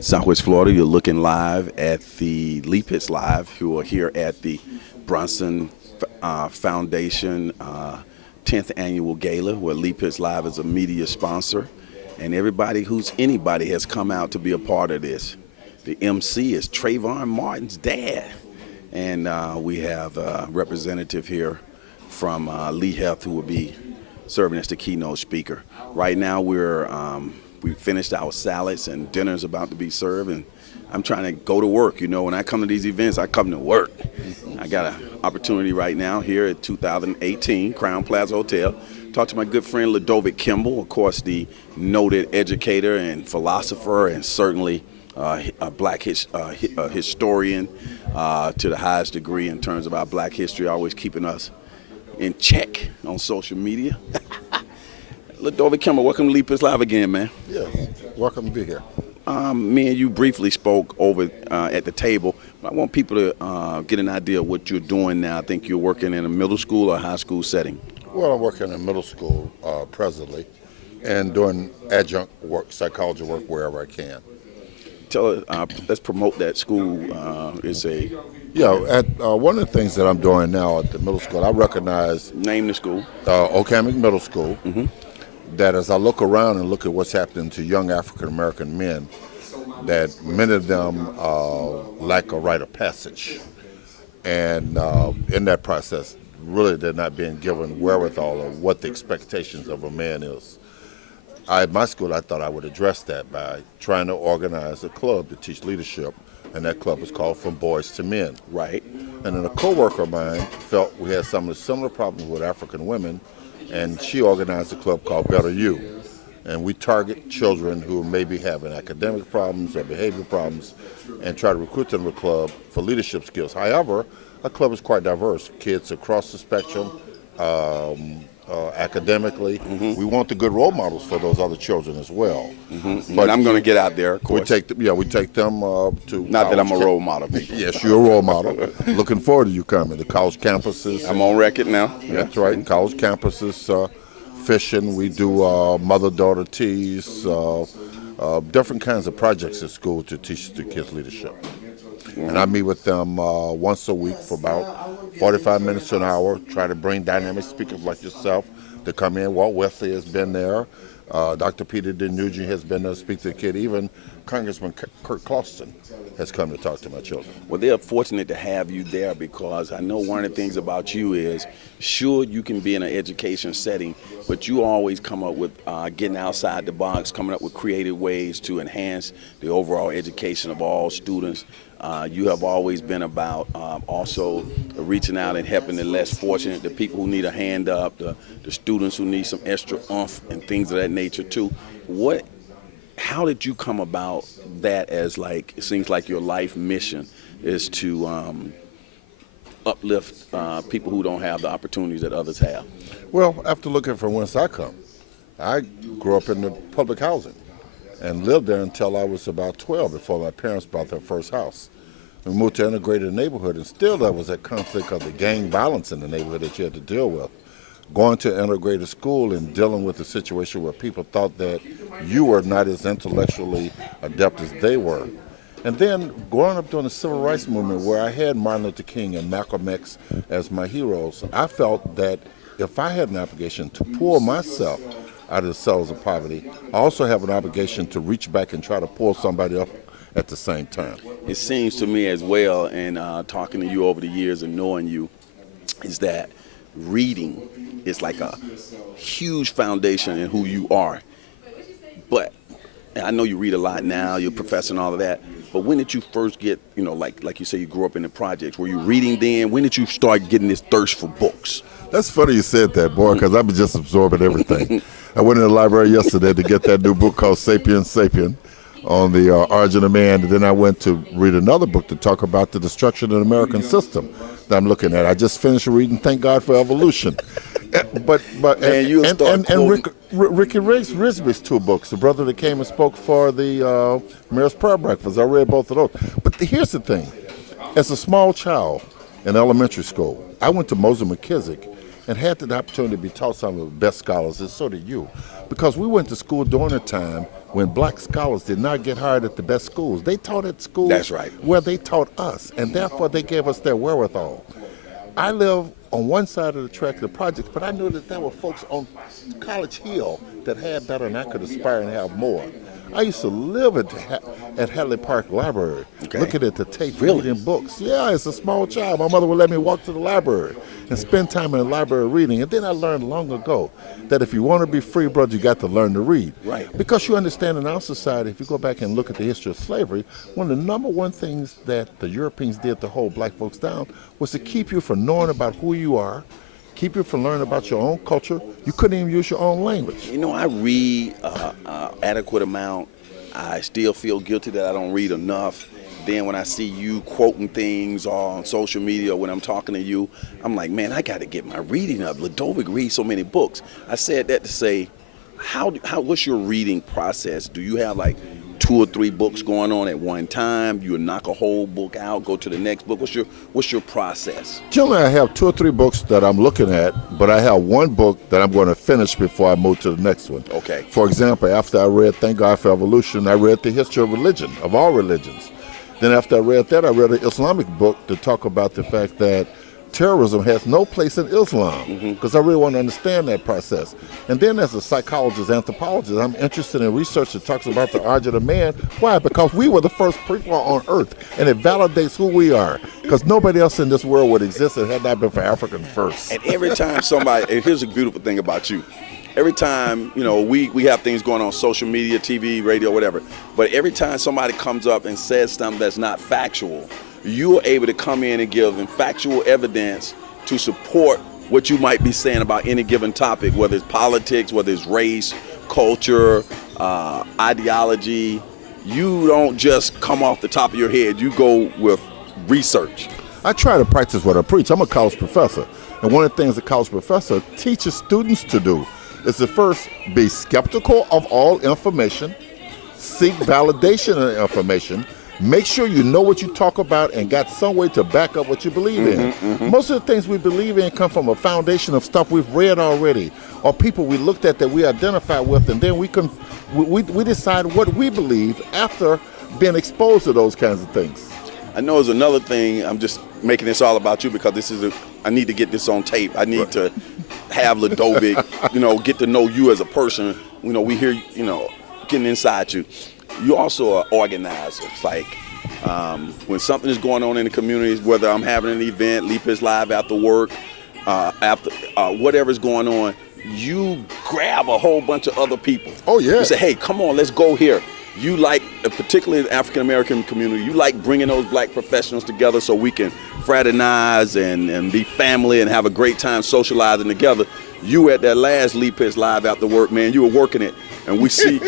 Southwest Florida. You're looking live at the Lee Pitts Live, who are here at the Brunson Foundation 10th Annual Gala, where Lee Pitts Live is a media sponsor. And everybody who's anybody has come out to be a part of this. The MC is Trayvon Martin's dad. And we have a representative here from Lee Health who will be serving as the keynote speaker. Right now we finished our salads and dinner's about to be served, and I'm trying to go to work. You know, when I come to these events, I come to work. I got an opportunity right now here at 2018 Crown Plaza Hotel. Talk to my good friend Lodovic Kimble, of course, the noted educator and philosopher, and certainly a black historian to the highest degree in terms of our black history, always keeping us in check on social media. Lodovic Kimble, welcome to Lee Pitts Live again, man. Yes, welcome to be here. Me and you briefly spoke over at the table, but I want people to get an idea of what you're doing now. I think you're working in a middle school or high school setting. Well, I'm working in middle school presently and doing adjunct work, psychology work wherever I can. Tell us, let's promote that school. One of the things that I'm doing now at the middle school, I recognize. Name the school. Okamic Middle School. Mm-hmm. That as I look around and look at what's happening to young African American men, that many of them lack a rite of passage, and in that process, really they're not being given wherewithal of what the expectations of a man is. At my school, I thought I would address that by trying to organize a club to teach leadership, and that club was called From Boys to Men. Right. And then a coworker of mine felt we had some of the similar problems with African women, and she organized a club called Better You. And we target children who may be having academic problems or behavior problems and try to recruit them to the club for leadership skills. However, our club is quite diverse. Kids across the spectrum, academically. Mm-hmm. We want the good role models for those other children as well. Mm-hmm. But I'm going to get out there, of course. We take them to. Not that I'm a role model. Yes, you're a role model. Looking forward to you coming. The college campuses. I'm on record now. That's right. College campuses, fishing. We do mother-daughter teas, different kinds of projects at school to teach the kids leadership. Mm-hmm. And I meet with them once a week for about 45 minutes to an hour, try to bring dynamic speakers like yourself to come in. Walt Wesley has been there. Dr. Peter Denugent has been there to speak to the kid. Even Congressman Kurt Clauston has come to talk to my children. Well, they're fortunate to have you there because I know one of the things about you is, sure, you can be in an education setting, but you always come up with getting outside the box, coming up with creative ways to enhance the overall education of all students. You have always been about also reaching out and helping the less fortunate, the people who need a hand up, the students who need some extra oomph and things of that nature too. How did you come about that as, like, it seems like your life mission is to uplift people who don't have the opportunities that others have? Well, after looking from whence I come, I grew up in the public housing and lived there until I was about 12 before my parents bought their first house. We moved to integrated neighborhood, and still there was that conflict of the gang violence in the neighborhood that you had to deal with. Going to integrated school and dealing with a situation where people thought that you were not as intellectually adept as they were. And then growing up during the civil rights movement, where I had Martin Luther King and Malcolm X as my heroes, I felt that if I had an obligation to pull myself out of the cells of poverty, I also have an obligation to reach back and try to pull somebody up at the same time. It seems to me as well, and talking to you over the years and knowing you, is that reading is like a huge foundation in who you are. But I know you read a lot now, you're a professor and all of that, but when did you first get, like you say, you grew up in the projects, were you reading then? When did you start getting this thirst for books? That's funny you said that, boy, because I've been just absorbing everything. I went in the library yesterday to get that new book called Sapiens Sapien on the origin of man, and then I went to read another book to talk about the destruction of the American system that I'm looking at. I just finished reading Thank God for Evolution. Ricky Risby's two books, the brother that came and spoke for the Mayor's Prayer Breakfast. I read both of those. But here's the thing. As a small child in elementary school, I went to Moses McKissick and had the opportunity to be taught some of the best scholars, and so did you. Because we went to school during a time when black scholars did not get hired at the best schools. They taught at schools That's right. where they taught us, and therefore they gave us their wherewithal. I live on one side of the track of the projects, but I knew that there were folks on College Hill that had better and I could aspire and have more. I used to live at Hadley Park Library, looking at the tapes, reading books. Yeah, as a small child, my mother would let me walk to the library and spend time in the library reading. And then I learned long ago that if you want to be free, brother, you got to learn to read. Right. Because you understand in our society, if you go back and look at the history of slavery, one of the number one things that the Europeans did to hold black folks down was to keep you from knowing about who you are, keep you from learning about your own culture. You couldn't even use your own language. You know, I read adequate amount. I still feel guilty that I don't read enough. Then when I see you quoting things on social media, when I'm talking to you, I'm like, man, I got to get my reading up. Lodovic reads so many books. I said that to say, what's your reading process? Do you have like 2 or 3 books going on at one time? You knock a whole book out, go to the next book. What's your process? Generally, I have 2 or 3 books that I'm looking at, but I have one book that I'm going to finish before I move to the next one. Okay. For example, after I read Thank God for Evolution, I read the history of religion, of all religions. Then after I read that, I read an Islamic book to talk about the fact that terrorism has no place in Islam, because I really want to understand that process. And then as a psychologist, anthropologist, I'm interested in research that talks about the origin of man. Why? Because we were the first people on earth, and it validates who we are, because nobody else in this world would exist if it had not been for Africans first. And every time somebody, and here's a beautiful thing about you, every time, you know, we have things going on social media, TV, radio, whatever, but every time somebody comes up and says something that's not factual, you are able to come in and give them factual evidence to support what you might be saying about any given topic, whether it's politics, whether it's race, culture, ideology. You don't just come off the top of your head. You go with research. I try to practice what I preach. I'm a college professor, and one of the things a college professor teaches students to do is to first be skeptical of all information, seek validation of information, make sure you know what you talk about and got some way to back up what you believe in. Most of the things we believe in come from a foundation of stuff we've read already, or people we looked at that we identify with, and then we decide what we believe after being exposed to those kinds of things. I know there's another thing. I'm just making this all about you because I need to get this on tape. I need to have Lodovic, get to know you as a person. We hear, getting inside you. You also are organizer. It's like when something is going on in the communities, whether I'm having an event, Leap is Live after work, after whatever's going on, you grab a whole bunch of other people. Oh, yeah. You say, hey, come on, let's go here. You like, particularly the African-American community, you like bringing those black professionals together so we can fraternize and be family and have a great time socializing together. You at that last Leap is Live after work, man, you were working it. And we see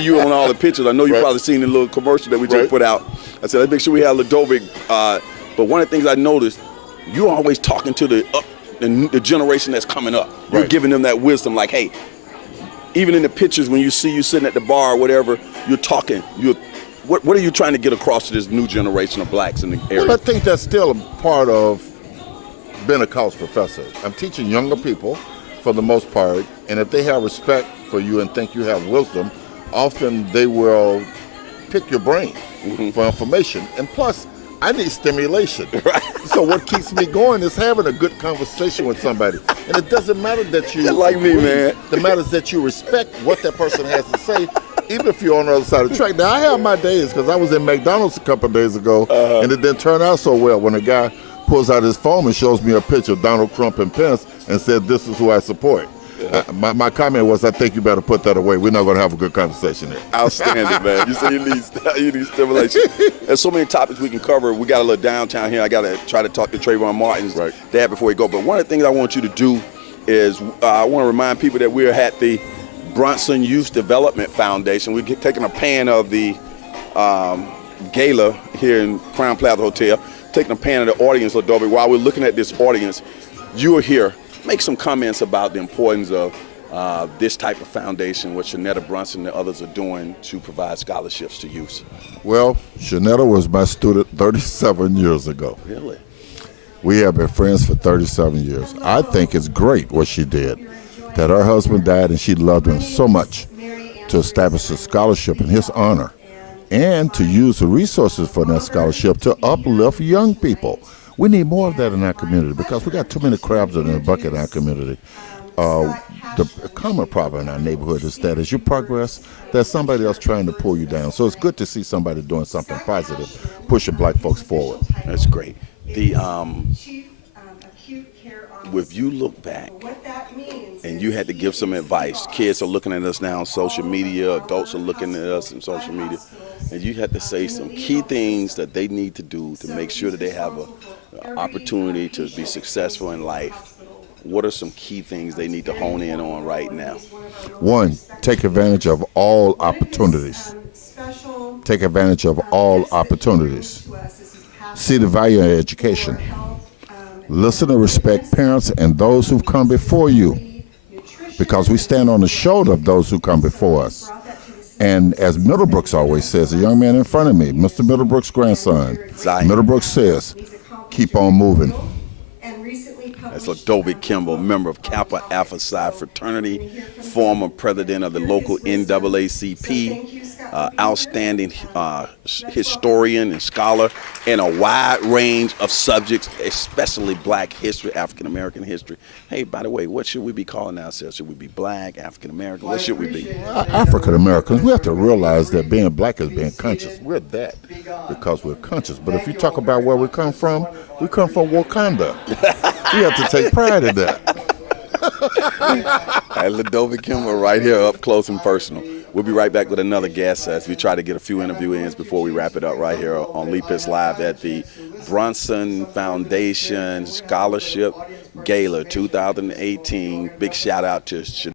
you on all the pictures. I know you've probably seen the little commercial that we just put out. I said, let's make sure we have Lodovic. But one of the things I noticed, you're always talking to the generation that's coming up. You're giving them that wisdom, like, hey, even in the pictures when you see you sitting at the bar or whatever, you're talking. What are you trying to get across to this new generation of blacks in the area? Well, I think that's still a part of being a college professor. I'm teaching younger people for the most part, and if they have respect for you and think you have wisdom, often they will pick your brain for information. And plus, I need stimulation. So what keeps me going is having a good conversation with somebody. And it doesn't matter that you like me, man. It matters that you respect what that person has to say, even if you're on the other side of the track. Now, I have my days, because I was in McDonald's a couple of days ago, and it didn't turn out so well when a guy pulls out his phone and shows me a picture of Donald Trump and Pence and said, this is who I support. My comment was, I think you better put that away. We're not going to have a good conversation here. Outstanding, man. You say you need stimulation. There's so many topics we can cover. We got a little downtown here. I got to try to talk to Trayvon Martin's dad before we go. But one of the things I want you to do is I want to remind people that we're at the Brunson Youth Development Foundation. We're taking a pan of the Gala here in Crown Plaza Hotel, taking a pan of the audience, Lodovic. While we're looking at this audience, you are here. Make some comments about the importance of this type of foundation, what Shanetta Brunson and others are doing to provide scholarships to youth. Well, Shanetta was my student 37 years ago. Really? We have been friends for 37 years. I think it's great what she did, that her husband died and she loved him so much to establish a scholarship in his honor and to use the resources for that scholarship to uplift young people. We need more of that in our community because we got too many crabs in the bucket in our community. The common problem in our neighborhood is that as you progress, there's somebody else trying to pull you down. So it's good to see somebody doing something positive, pushing black folks forward. That's great. The if you look back and you had to give some advice, kids are looking at us now on social media, adults are looking at us on social media, and you had to say some key things that they need to do to make sure that they have an opportunity to be successful in life. What are some key things they need to hone in on right now? One, take advantage of all opportunities. Take advantage of all opportunities. See the value of education. Listen and respect parents and those who've come before you, because we stand on the shoulder of those who come before us. And as Middlebrooks always says, a young man in front of me, Mr. Middlebrooks' grandson, Zion. Middlebrooks says, keep on moving. That's Lodovic Kimble, member of Kappa Alpha Psi fraternity, former president of the local NAACP, outstanding historian and scholar in a wide range of subjects, especially black history, African American history. Hey, by the way, what should we be calling ourselves? Should we be black, African American? What should we be? African Americans, we have to realize that being black is being conscious. We're that because we're conscious. But if you talk about where we come from Wakanda. We have to take pride in that. That's Lodovic Kimble right here up close and personal. We'll be right back with another guest as we try to get a few interview-ins before we wrap it up right here on Leapits Live at the Brunson Foundation Scholarship Gala 2018. Big shout out to